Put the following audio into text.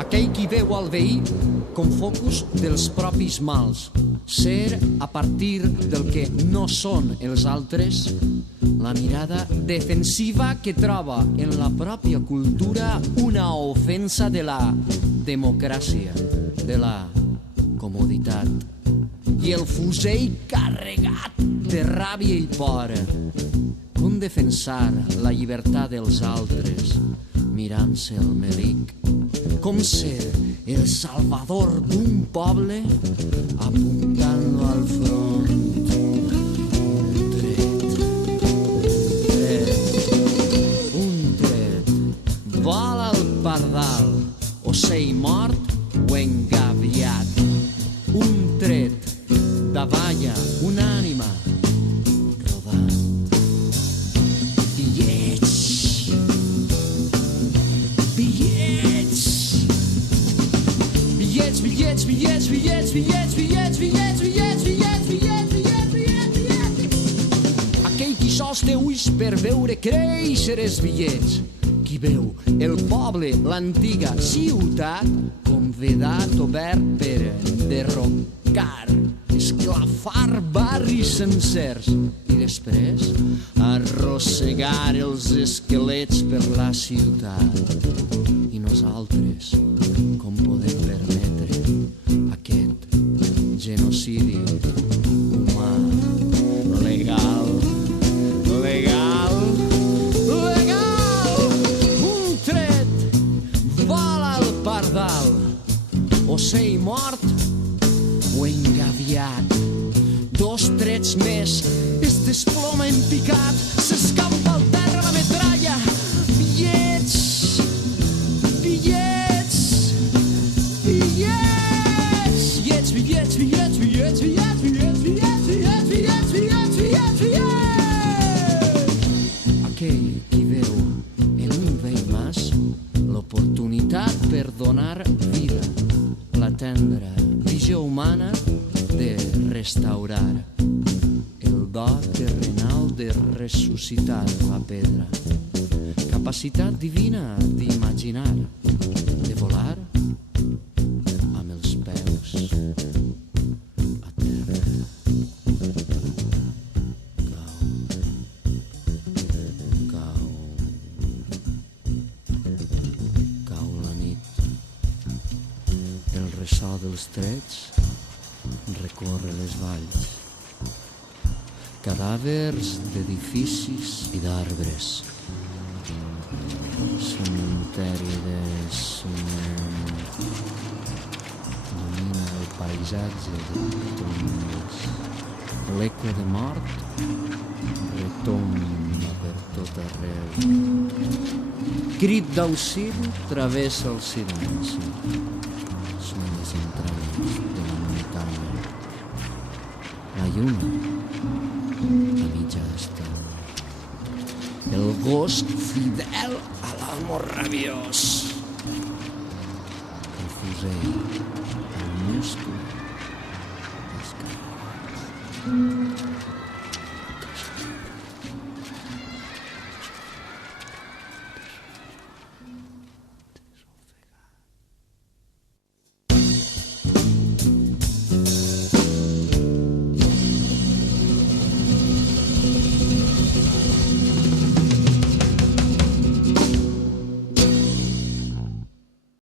Aquell qui veu el veí com focus dels propis mals, ser a partir del que no són els altres, la mirada defensiva que troba en la pròpia cultura una ofensa de la democràcia, de la comoditat, i el fusell carregat de ràbia i por. Com defensar la llibertat dels altres mirant-se el melic? Com ser el salvador d'un poble apuntant-lo al front? Un tret, vola el pardal, ocell mort o engaviat. Un tret, davalla una ànima rodant. Bitllets, bitllets, bitllets, bitllets, bitllets, bitllets, bitllets, bitllets, bitllets, bitllets, bitllets, bitllets. Aquell qui sols té ulls per veure créixer els bitllets, qui veu el poble, l'antiga ciutat, convidat obert per derrocar, esclafar barris sencers i després arrossegar els esquelets per la ciutat. I nosaltres, com podem permetre aquest genocidi humà, legal, legal, legal? Un tret, vola el pardal, ocell mort o engaviat. Dos trets més, es desploma en picat, s'escampa al terra la metralla. Bitllets, bitllets, bitllets, bitllets, bitllets, bitllets, bitllets, bitllets, bitllets, bitllets, bitllets, bitllets, bitllets, bitllets. Aquell qui veu en un vell mas l'oportunitat per donar vida, la tendra visió humana de restaurar, el do terrenal de ressuscitar la pedra, capacitat divina d'imaginar, de volar amb els peus a terra. Cau la nit, el ressò dels trets recorre les valls, cadàvers d'edificis i d'arbres, cementeri de ciment, domina el paisatge de tombes, l'eco de mort retomba per tot arreu, crit d'auxili travessa el silenci, són les entranyes de la muntanya. La lluna a mitja estela, el gos fidel a l'amo rabiós, el fusell, el múscul, els carregats.